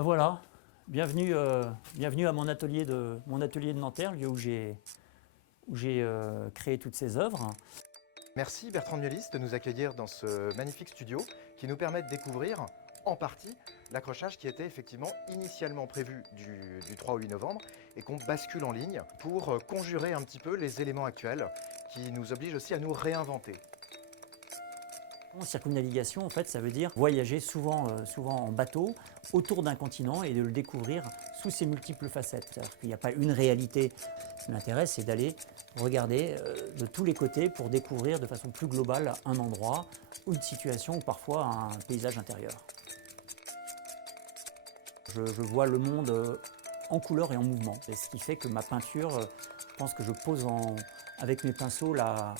Ben voilà, bienvenue à mon atelier de Nanterre, lieu où j'ai créé toutes ces œuvres. Merci Bertrand Miolis de nous accueillir dans ce magnifique studio qui nous permet de découvrir en partie l'accrochage qui était effectivement initialement prévu du 3 au 8 novembre et qu'on bascule en ligne pour conjurer un petit peu les éléments actuels qui nous obligent aussi à nous réinventer. Circumnavigation, en fait, ça veut dire voyager souvent en bateau autour d'un continent et de le découvrir sous ses multiples facettes. C'est-à-dire qu'il n'y a pas une réalité. Ce qui m'intéresse, c'est d'aller regarder de tous les côtés pour découvrir de façon plus globale un endroit ou une situation ou parfois un paysage intérieur. Je vois le monde en couleur et en mouvement. C'est ce qui fait que ma peinture, je pense que je pose avec mes pinceaux la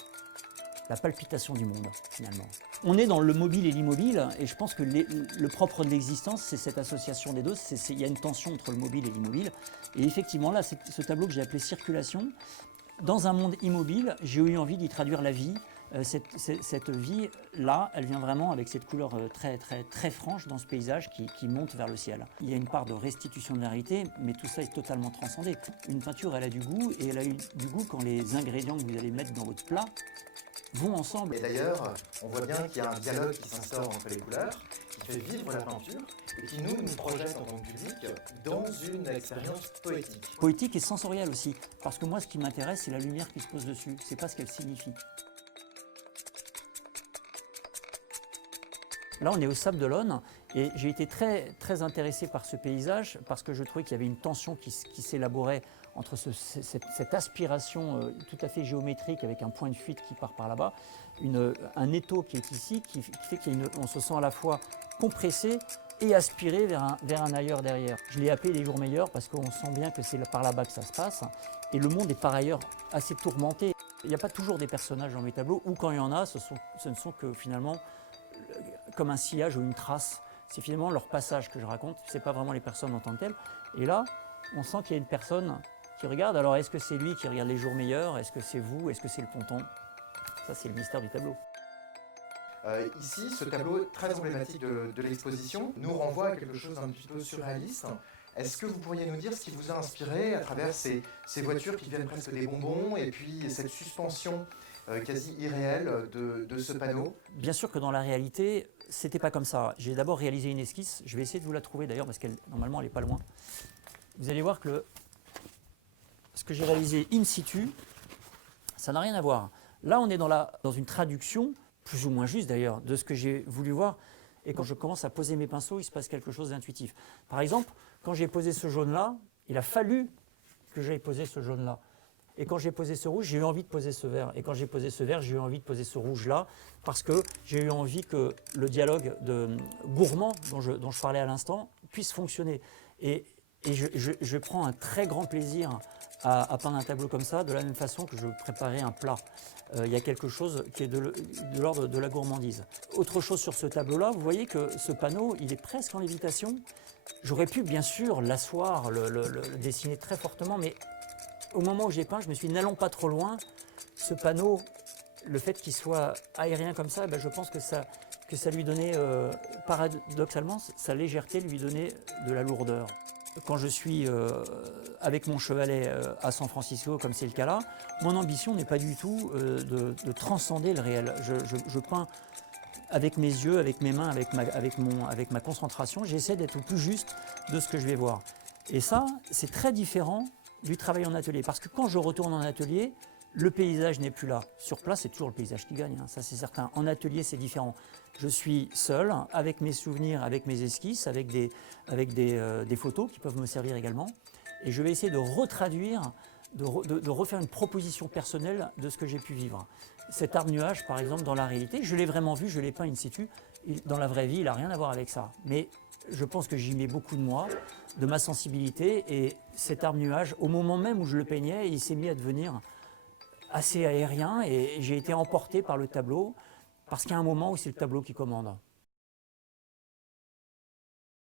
palpitation du monde, finalement. On est dans le mobile et l'immobile, et je pense que le propre de l'existence, c'est cette association des deux. Il y a une tension entre le mobile et l'immobile. Et effectivement, là, ce tableau que j'ai appelé Circulation, dans un monde immobile, j'ai eu envie d'y traduire la vie. Cette vie-là, elle vient vraiment avec cette couleur très franche dans ce paysage qui monte vers le ciel. Il y a une part de restitution de la réalité, mais tout ça est totalement transcendé. Une peinture, elle a du goût, et elle a du goût quand les ingrédients que vous allez mettre dans votre plat vont ensemble. Et d'ailleurs, on voit bien qu'il y a un dialogue qui s'instaure entre les couleurs, qui fait vivre la peinture et qui nous projette en tant que public dans une expérience poétique. Poétique et sensorielle aussi, parce que moi ce qui m'intéresse c'est la lumière qui se pose dessus, c'est pas ce qu'elle signifie. Là, on est au Sable d'Olonne et j'ai été très intéressé par ce paysage parce que je trouvais qu'il y avait une tension qui s'élaborait entre cette aspiration tout à fait géométrique avec un point de fuite qui part par là-bas, un étau qui est ici, qui fait qu'on se sent à la fois compressé et aspiré vers un ailleurs derrière. Je l'ai appelé les jours meilleurs parce qu'on sent bien que c'est par là-bas que ça se passe et le monde est par ailleurs assez tourmenté. Il n'y a pas toujours des personnages dans mes tableaux ou quand il y en a, ce ne sont que finalement comme un sillage ou une trace. C'est finalement leur passage que je raconte, ce n'est pas vraiment les personnes en tant que telles. Et là, on sent qu'il y a une personne qui regarde. Alors est-ce que c'est lui qui regarde les jours meilleurs? Est-ce que c'est vous? Est-ce que c'est le ponton? Ça, c'est le mystère du tableau. Ici, ce tableau très emblématique de l'exposition nous renvoie à quelque chose d'un petit peu surréaliste. Est-ce que vous pourriez nous dire ce qui vous a inspiré à travers ces voitures qui deviennent presque des bonbons et puis cette suspension quasi irréelle de ce panneau? Bien sûr que dans la réalité, c'était pas comme ça. J'ai d'abord réalisé une esquisse. Je vais essayer de vous la trouver d'ailleurs parce qu'elle normalement elle n'est pas loin. Vous allez voir que ce que j'ai réalisé in situ, ça n'a rien à voir. Là, on est dans une traduction, plus ou moins juste d'ailleurs, de ce que j'ai voulu voir. Et quand je commence à poser mes pinceaux, il se passe quelque chose d'intuitif. Par exemple, quand j'ai posé ce jaune-là, il a fallu que j'aille poser ce jaune-là. Et quand j'ai posé ce rouge, j'ai eu envie de poser ce vert. Et quand j'ai posé ce vert, j'ai eu envie de poser ce rouge-là, parce que j'ai eu envie que le dialogue gourmand dont je parlais à l'instant puisse fonctionner. Et je prends un très grand plaisir à peindre un tableau comme ça, de la même façon que je préparais un plat. Il y a quelque chose qui est de l'ordre de la gourmandise. Autre chose sur ce tableau-là, vous voyez que ce panneau, il est presque en lévitation. J'aurais pu bien sûr l'asseoir, le dessiner très fortement, mais au moment où j'ai peint, je me suis dit, n'allons pas trop loin. Ce panneau, le fait qu'il soit aérien comme ça, je pense que ça lui donnait, paradoxalement, sa légèreté lui donnait de la lourdeur. Quand je suis avec mon chevalet à San Francisco, comme c'est le cas là, mon ambition n'est pas du tout de transcender le réel. Je peins avec mes yeux, avec mes mains, avec ma concentration. J'essaie d'être au plus juste de ce que je vais voir. Et ça, c'est très différent du travail en atelier. Parce que quand je retourne en atelier, le paysage n'est plus là. Sur place, c'est toujours le paysage qui gagne, hein, ça c'est certain. En atelier, c'est différent. Je suis seul, avec mes souvenirs, avec mes esquisses, avec des photos qui peuvent me servir également. Et je vais essayer de retraduire, de refaire une proposition personnelle de ce que j'ai pu vivre. Cet arbre-nuage, par exemple, dans la réalité, je l'ai vraiment vu, je l'ai peint in situ. Dans la vraie vie, il n'a rien à voir avec ça. Mais je pense que j'y mets beaucoup de moi, de ma sensibilité. Et cet arbre-nuage, au moment même où je le peignais, il s'est mis à devenir assez aérien et j'ai été emporté par le tableau parce qu'il y a un moment où c'est le tableau qui commande.